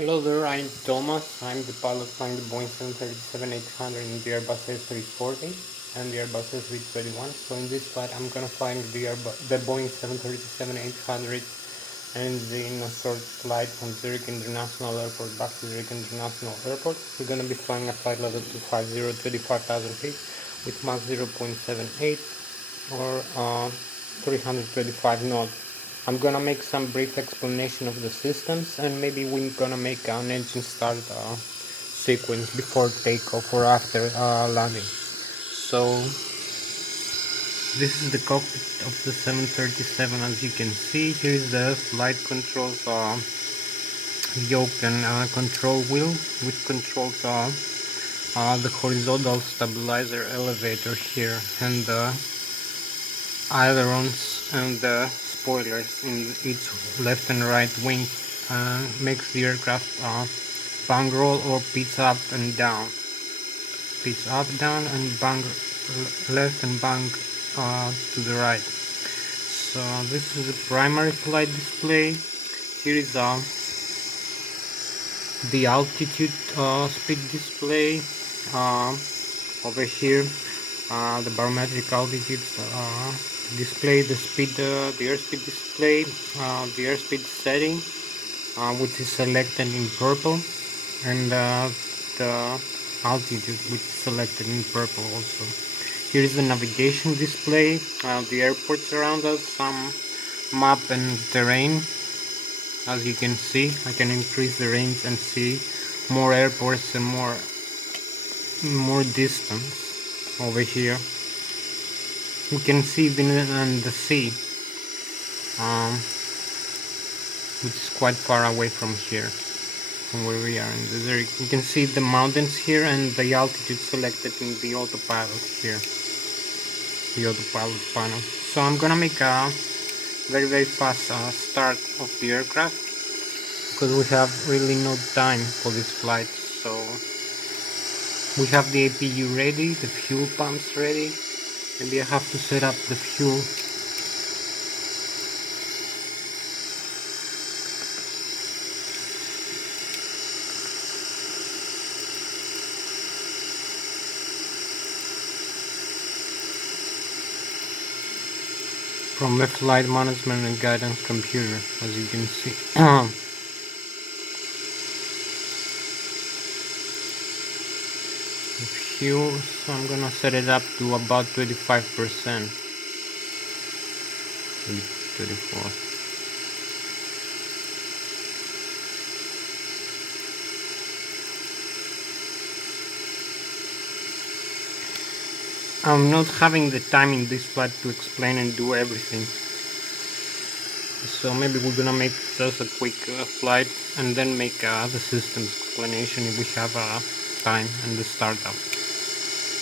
Hello there, I'm Thomas. I'm the pilot flying the Boeing 737-800 and the Airbus A340 and the Airbus A321. So in this flight, I'm gonna fly the Boeing 737-800 and in a short flight from Zurich International Airport back to Zurich International Airport. We're gonna be flying a flight level 250, 25,000 feet with Mach 0.78 or 325 knots. I'm gonna make some brief explanation of the systems and maybe we're gonna make an engine start sequence before takeoff or after landing. So this is the cockpit of the 737. As you can see, here is the flight controls yoke and control wheel, which controls the horizontal stabilizer elevator here, and the ailerons and the spoilers in each left and right wing makes the aircraft bang roll or pitch up and down, pitch up, down, and bang left and bang to the right. So this is the primary flight display. Here is the altitude speed display. Over here the barometric altitude display, the speed, the airspeed display, the airspeed setting, which is selected in purple, and the altitude, which is selected in purple also. Here is the navigation display, the airports around us, some map and terrain. As you can see, I can increase the range and see more airports and more distance over here. You can see the sea, which is quite far away from here, from where we are in the Zurich. You can see the mountains here and the altitude selected in the autopilot here, the autopilot panel. So I'm gonna make a very fast start of the aircraft because we have really no time for this flight. So we have the APU ready, the fuel pumps ready. Maybe I have to set up the fuel. From the flight management and guidance computer, as you can see. The fuel, so I'm gonna set it up to about 25%, maybe 34. I'm not having the time in this flight to explain and do everything, so maybe we're gonna make just a quick flight and then make the systems explanation if we have time and the startup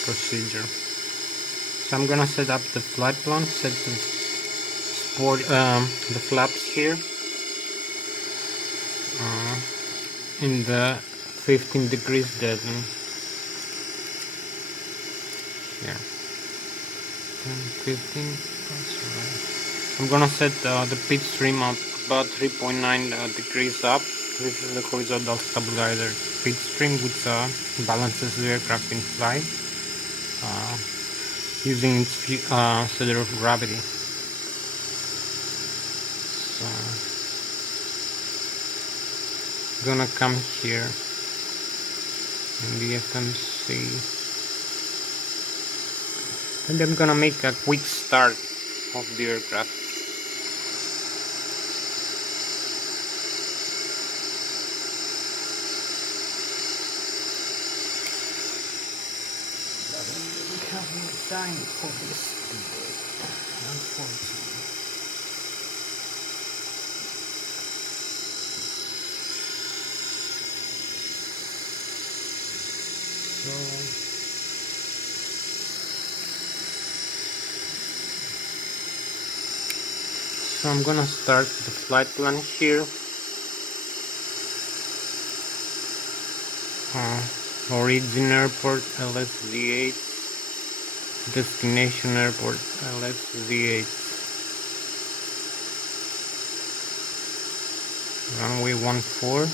procedure. So I'm gonna set up the flight plan, set the flaps here in the 15 degrees deadline. Yeah, 10, 15, that's right. I'm gonna set the pitch stream up about 3.9 degrees up. This is the horizontal stabilizer pitch stream, which balances the aircraft in flight using its center of gravity. So I'm gonna come here in the FMC. And I'm gonna make a quick start of the aircraft. Doesn't really have any time for this today, unfortunately. So I'm gonna start the flight plan here. Origin airport Lszh, destination airport Lszh, runway 14,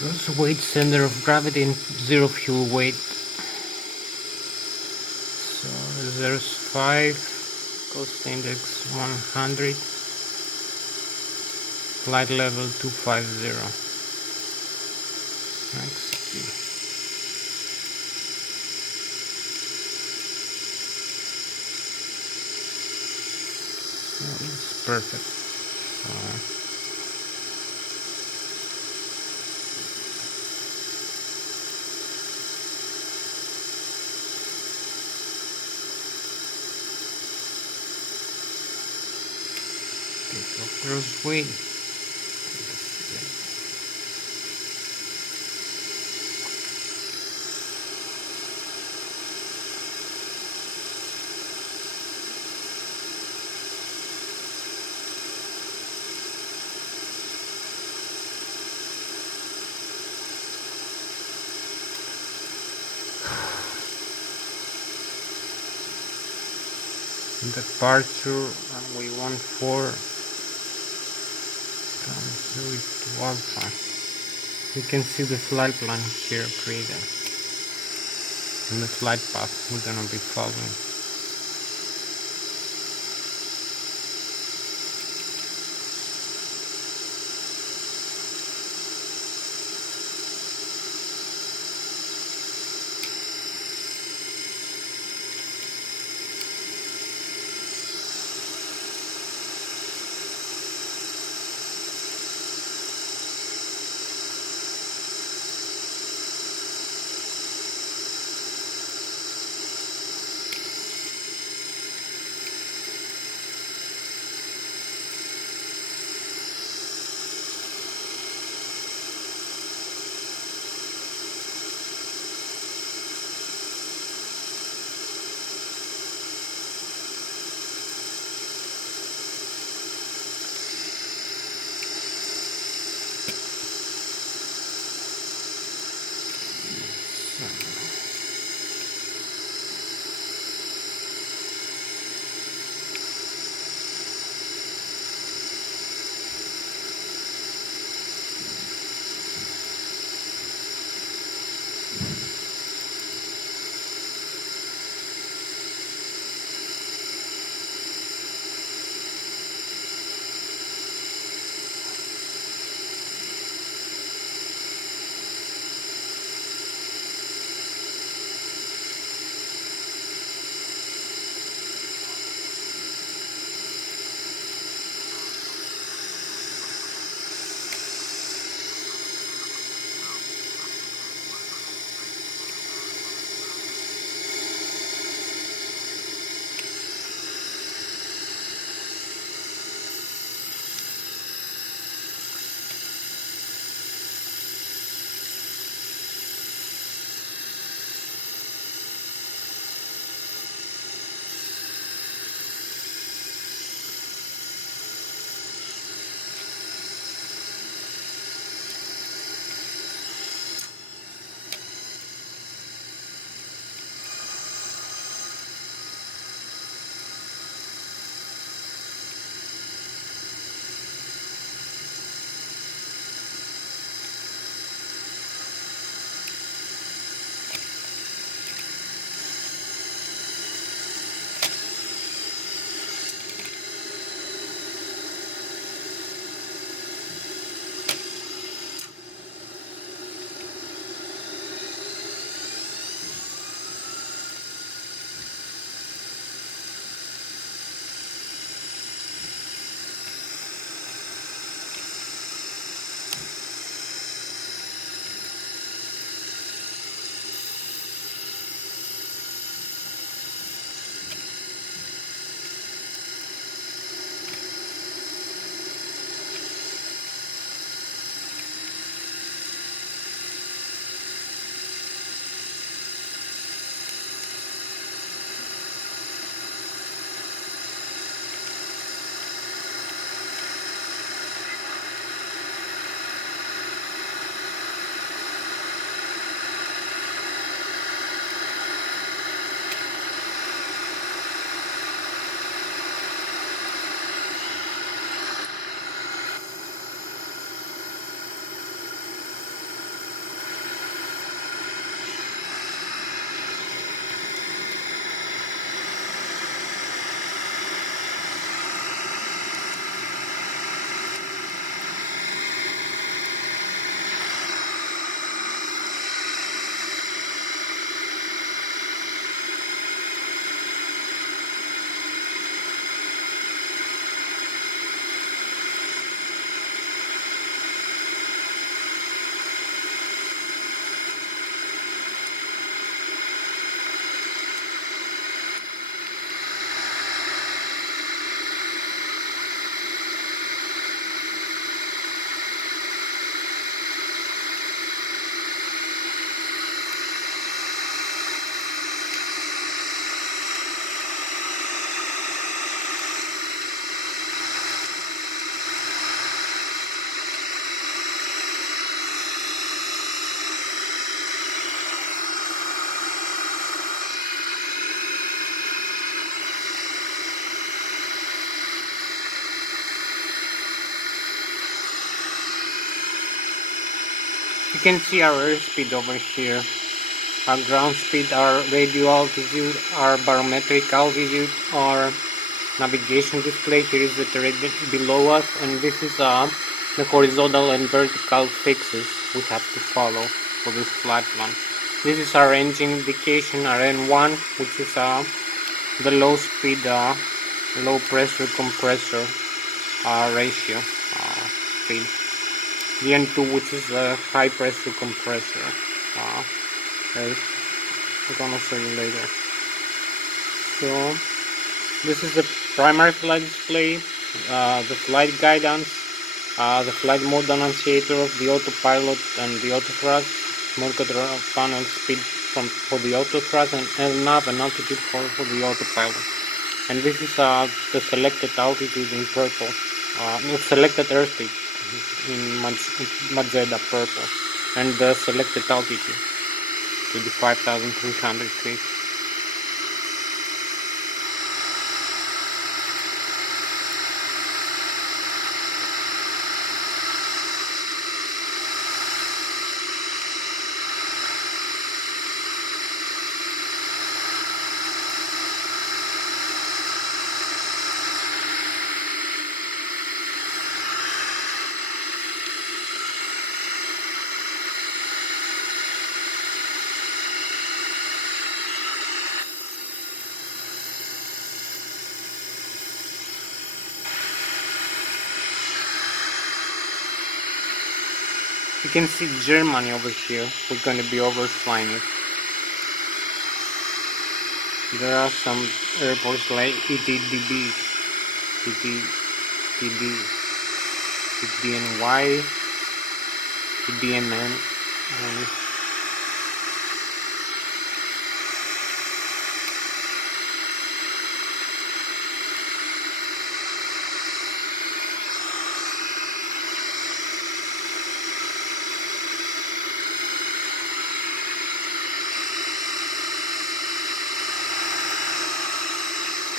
Gross weight, center of gravity, and zero fuel weight. So there's 5, cost index 100, flight level 250. Next. It's perfect. Gross weight. Departure runway 14 to Alpha. You can see the flight plan here created and the flight path we're gonna be following. can see our airspeed over here. Our ground speed, our radio altitude, our barometric altitude, our navigation display. Here is the terrain below us, and this is the horizontal and vertical fixes we have to follow for this flight plan. This is our engine indication, our N1, which is the low speed, low pressure compressor ratio speed. The N2, which is the high pressure compressor. I'm gonna show you later. So this is the primary flight display, the flight guidance, the flight mode annunciator of the autopilot and the autothrust, smoke control panel speed for the autothrust, and LNAV and altitude for the autopilot. And this is the selected altitude in purple, selected airspeed in magenta purple, and the selected altitude, 25,300 feet. You can see Germany over here. We're going to be overflying it. There are some airports like ETDB, EDNY, EDMN, and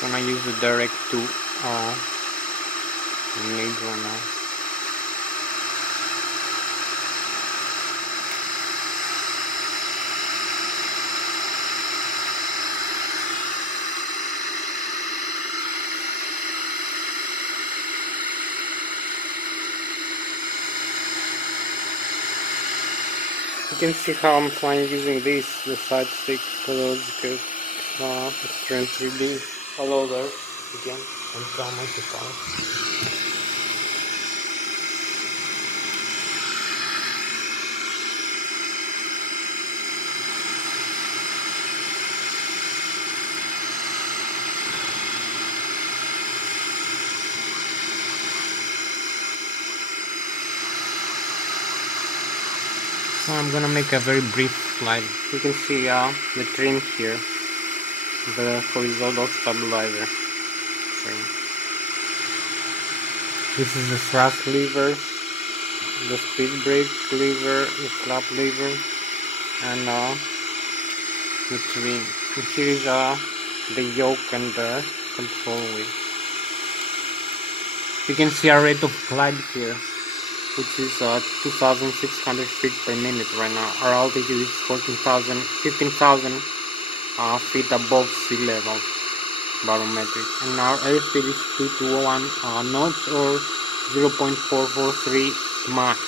gonna use the direct to major now. You can see how I'm flying using the side stick because extreme 3D. Hello there, again, I'm Thomas. So I'm gonna make a very brief flight. You can see the trim here, the horizontal stabilizer trim. This is the thrust lever, the speed brake lever, the flap lever, and the trim. And here is the yoke and the control wheel. You can see our rate of climb here, which is 2,600 feet per minute right now. Our altitude is 15,000 feet above sea level, barometric, and our airspeed is 221 knots or 0.443 Mach.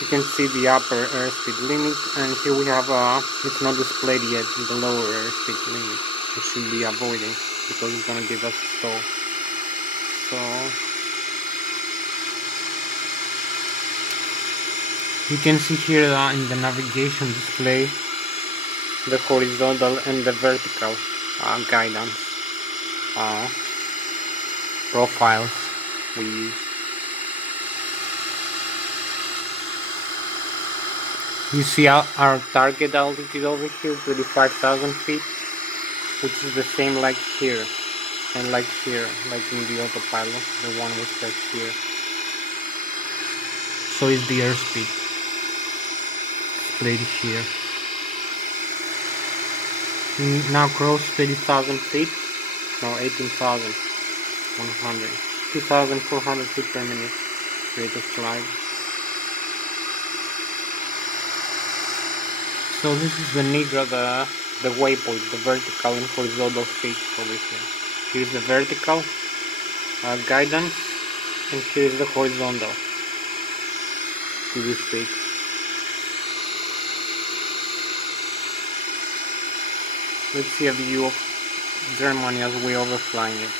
You can see the upper airspeed limit, and here we have it's not displayed yet, the lower airspeed limit. We should be avoiding because it's gonna give us a stall. So you can see here in the navigation display the horizontal and the vertical guidance profiles we use. You see our target altitude over here, 35,000 feet, which is the same like here and like here, like in the autopilot, the one we set here. So is the airspeed displayed here. Now cross 30,000 feet, no 18,100, 2,400 feet per minute rate of flight. So this is the Nigra, the waypoint, the vertical and horizontal fix over here. Here's the vertical guidance, and here's the horizontal to this fix. Let's see a view of Germany as we overflying it.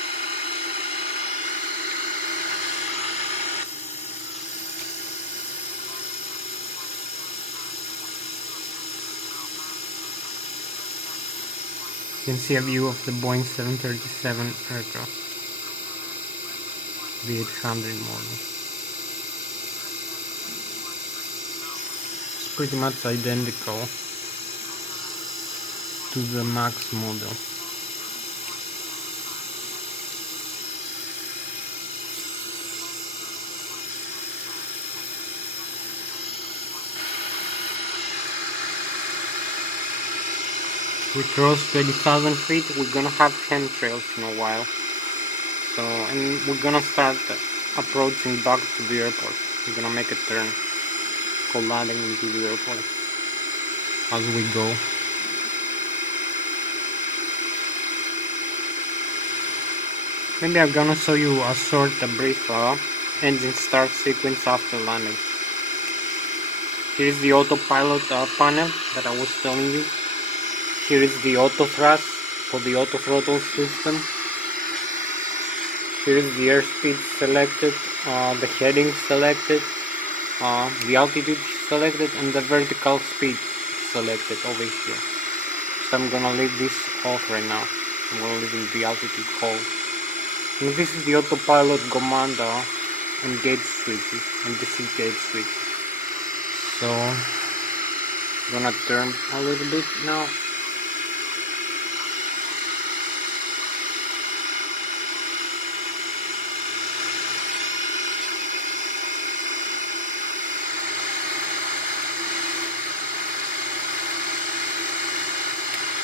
You can see a view of the Boeing 737 aircraft, the 800 model. It's pretty much identical to the MAX model. We cross 20,000 feet, we're gonna have chemtrails in a while. So, and we're gonna start approaching back to the airport. We're gonna make a turn, colliding into the airport as we go. Maybe I'm gonna show you a brief engine start sequence after landing. Here's the autopilot panel that I was telling you. Here is the auto thrust for the auto throttle system. Here is the airspeed selected, the heading selected, the altitude selected, and the vertical speed selected over here. So I'm gonna leave this off right now. I'm gonna leave the altitude hold. And this is the autopilot command and gauge switches, and this is gauge switch. So I'm gonna turn a little bit now.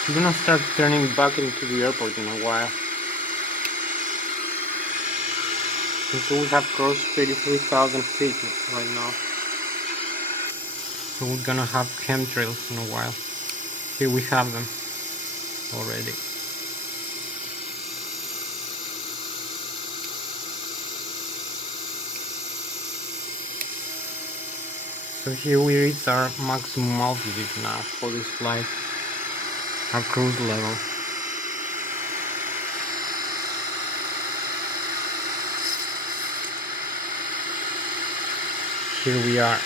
I'm gonna start turning back into the airport in a while. And so we have crossed 33,000 feet right now. So we're gonna have chemtrails in a while. Here we have them already. So here we reach our maximum altitude now for this flight, our cruise level. Here we are,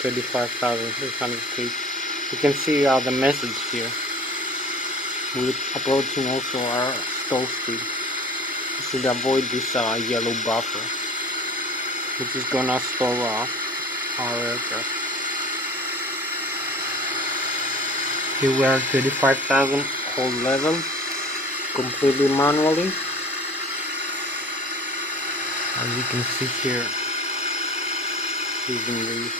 25,300 feet. You can see the message here. We're approaching also our stall speed. We should avoid this yellow buffer, which is gonna stall our aircraft. Here we are 35,000 hold level, completely manually. As you can see here, using these.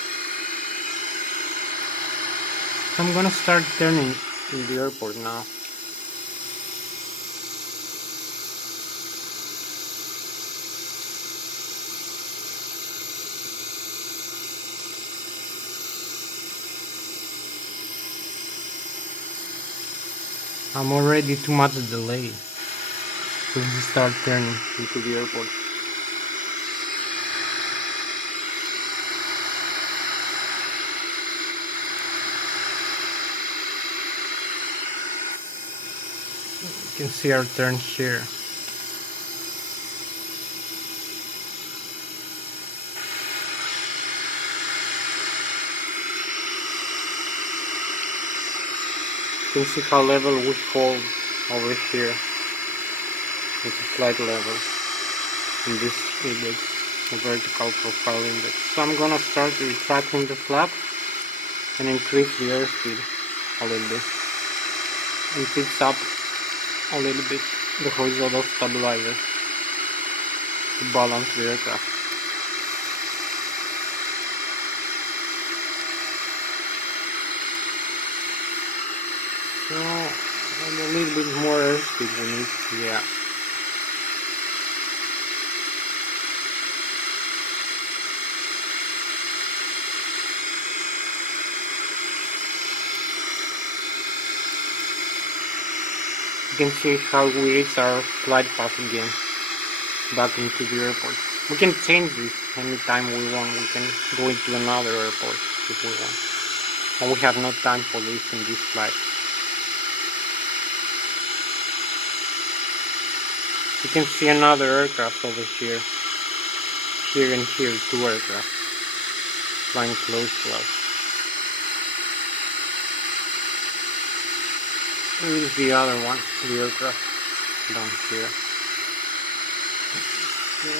So I'm gonna start turning in the airport now. I'm already too much delayed to start turning into the airport. You can see our turn here. You can see how level we hold over here with the flight level in this index, the vertical profile index. So I'm gonna start retracting the flap and increase the airspeed a little bit, and fix up a little bit the horizontal stabilizer to balance the aircraft. So and a little bit more airspeed we need, yeah. can see how we reach our flight path again, back into the airport. We can change this anytime we want. We can go into another airport if we want. And we have no time for this in this flight. You can see another aircraft over here. Here and here, 2 aircraft flying close to us. There is the other one, the aircraft down here. So,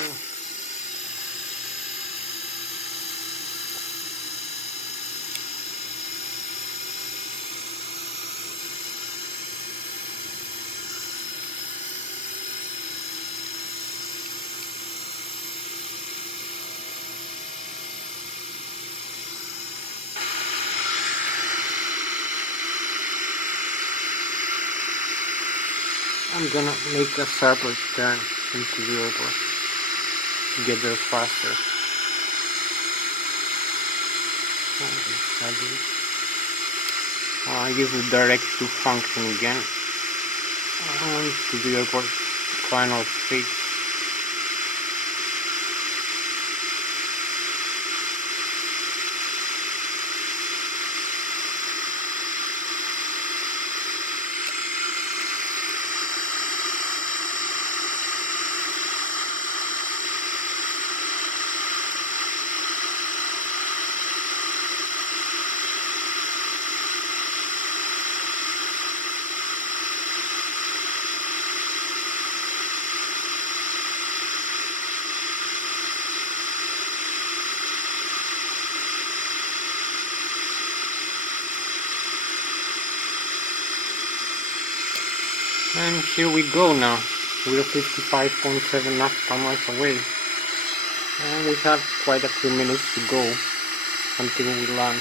I'm gonna make a sharper turn into the airport to get there faster. Use the direct to function again. To the airport final speed. And here we go now. We're 55.7 nautical miles away. And we have quite a few minutes to go until we land.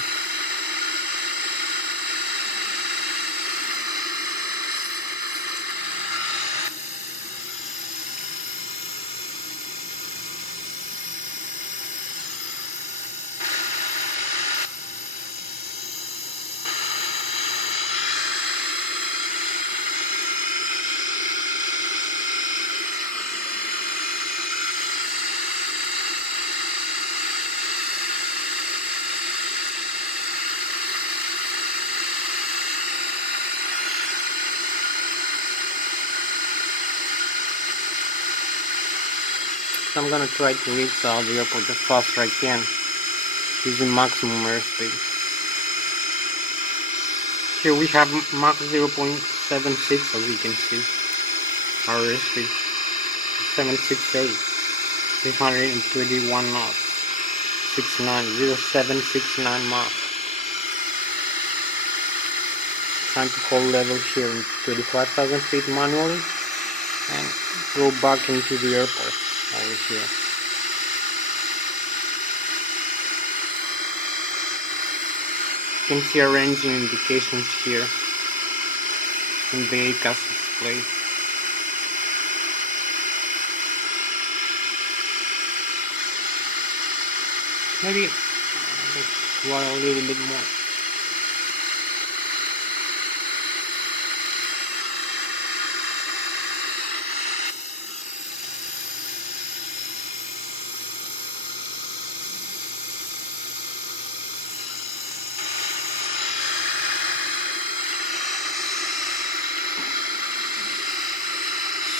I'm gonna try to reach the airport as fast as I can, using maximum airspeed. Here we have Mach 0.76, as you can see. Our airspeed 768, 321 knots, 0769 Mach. Time to hold level here in 35,000 feet manually and go back into the airport over here. You can see our engine indications here in the ACAS display. Maybe a little bit more.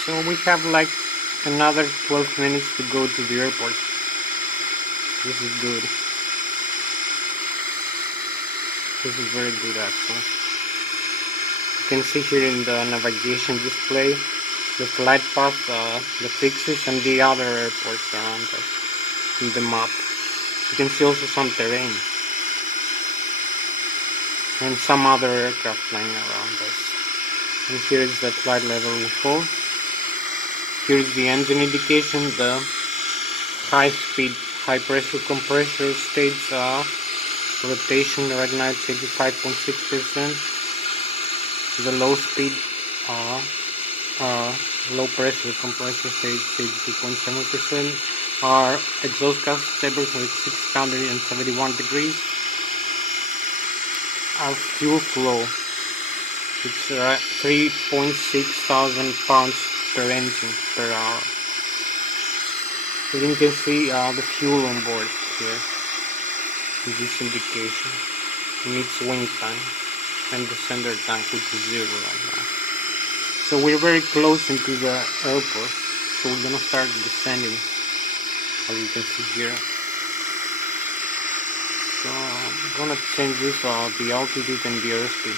So we have like another 12 minutes to go to the airport. This is good. This is very good actually. You can see here in the navigation display the flight path, the fixes and the other airports around us in the map. You can see also some terrain and some other aircraft flying around us. And here is the flight level we hold. Here is the engine indication. The high speed, high pressure compressor states rotation right now it's 85.6%. The low speed, low pressure compressor states 82.7%. Our exhaust gas temperature is 671 degrees. Our fuel flow It's 3.6 thousand pounds per engine per hour. You can see the fuel on board here in this indication. And its wing tank and the center tank, which is 0 right now. So we're very close into the airport, so we're gonna start descending, as you can see here. So I'm gonna change this the altitude and the airspeed.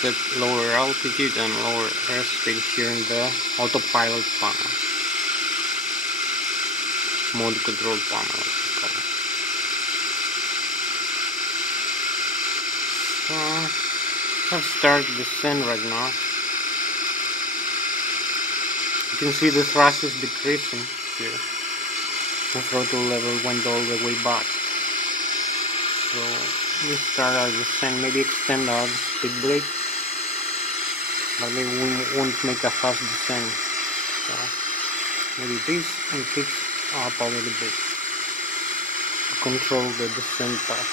Set lower altitude and lower airspeed here in the autopilot panel, mode control panel, as we call it. So I've started descent right now. You can see the thrust is decreasing here. The throttle level went all the way back. So we start our descent, maybe extend our speed brake, but maybe we won't make a fast descent. So maybe this, and kick up a little bit to control the descent path.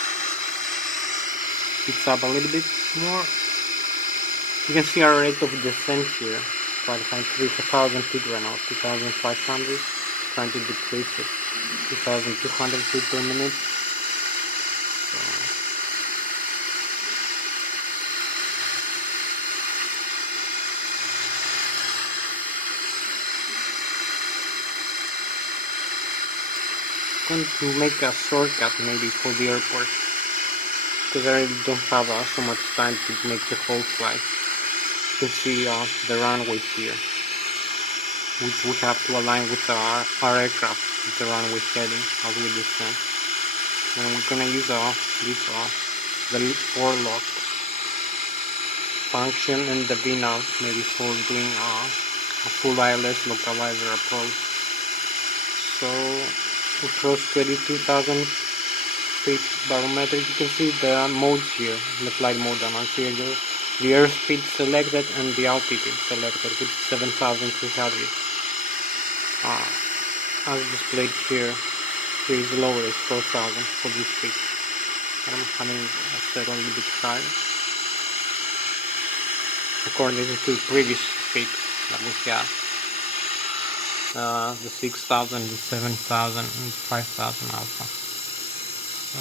Kicks up a little bit more. You can see our rate of descent here. Quite high, 3,000 feet right now, 2,500. Trying to decrease it, 2,200 feet per minute. So, I'm going to make a shortcut maybe for the airport, because I really don't have so much time to make the whole flight. You can see the runway here, which we have to align with our aircraft, with the runway heading as we descend. And we're gonna use the four-lock function and the VNAV maybe for doing a full ILS localizer approach. So we cross 22,000 feet barometric. You can see the modes here, the flight mode announcer. The airspeed selected and the altitude selected, which is 7,300. As displayed here, here is the lowest 4,000 for this speed. I'm having set a little bit higher, according to previous speed that we had. The 6,000, the 7,000, and 5,000 alpha. So,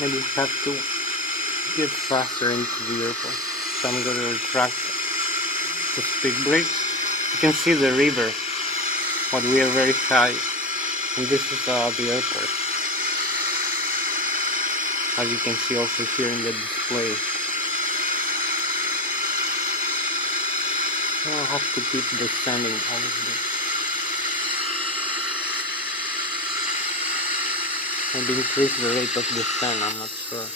maybe we have to get faster into the airport. So I'm going to retract the speed brake. You can see the river, but we are very high, and this is the airport, as you can see also here in the display. So I'll have to keep descending a little bit. Maybe increase the rate of descent, I'm not sure.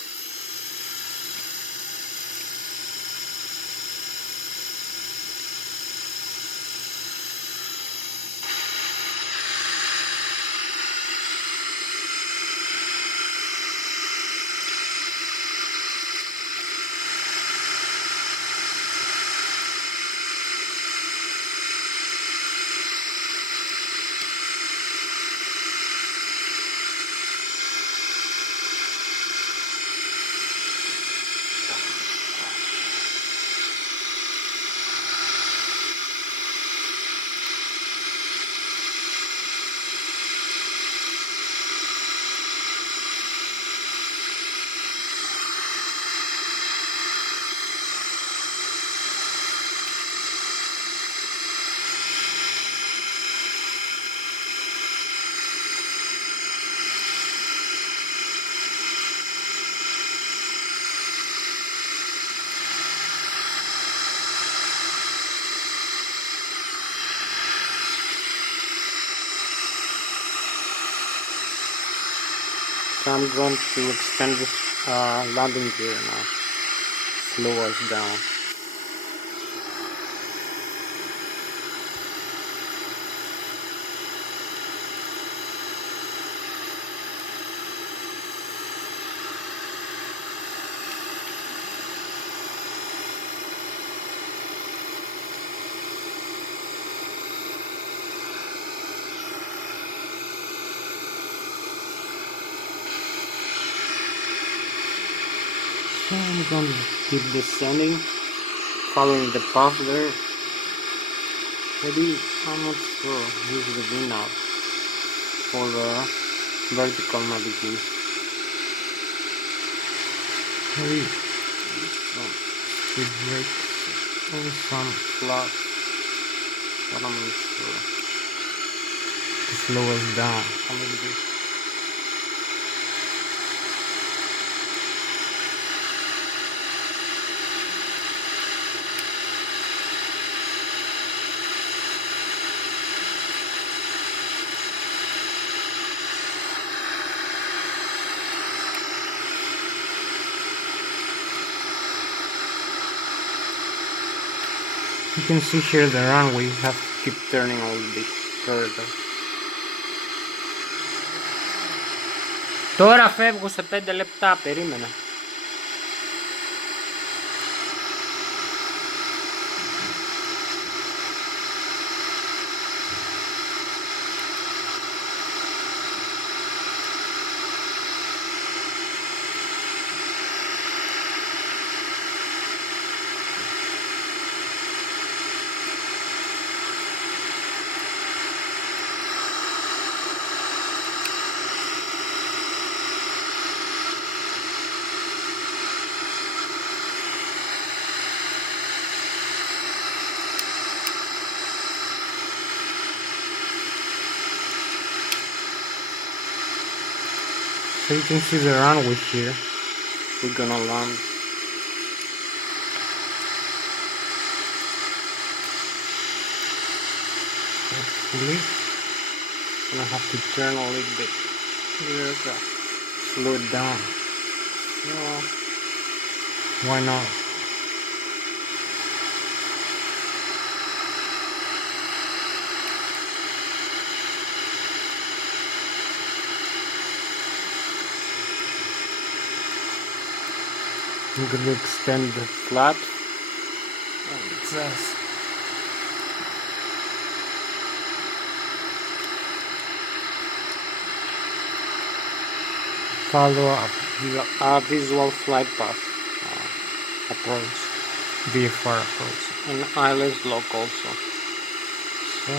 So I'm going to extend this landing gear now. Slow us down. So I'm going to keep descending, following the path there. Maybe, I'm not sure, use the V nav for vertical navigation. Maybe some speed brakes and some flaps, but I'm not sure. To slow us down a little bit. You can see here the runway, you have to keep turning a little bit further. Τώρα φεύγω σε 5 λεπτά, περίμενα. So you can see the runway here. We're gonna land. Hopefully, gonna have to turn a little bit. There we go. Slow it down. No. Why not? I'm going to extend the flap. And it says follow a visual flight path approach, VFR approach, and Ilsloc also. So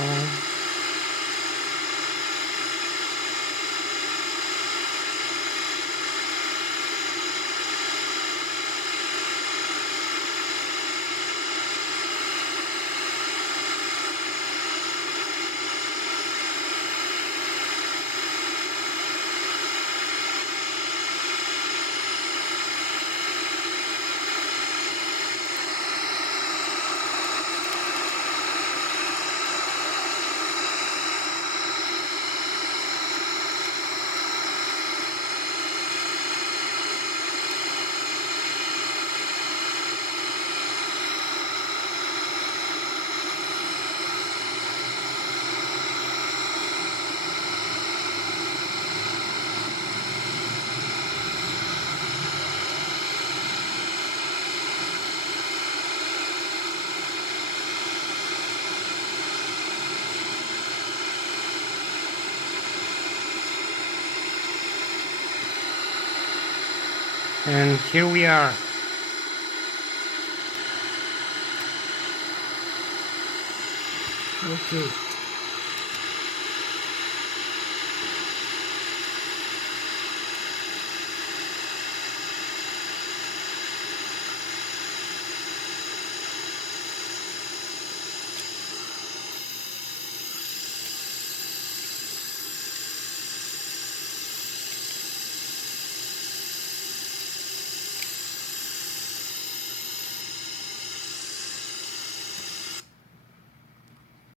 and here we are. Okay.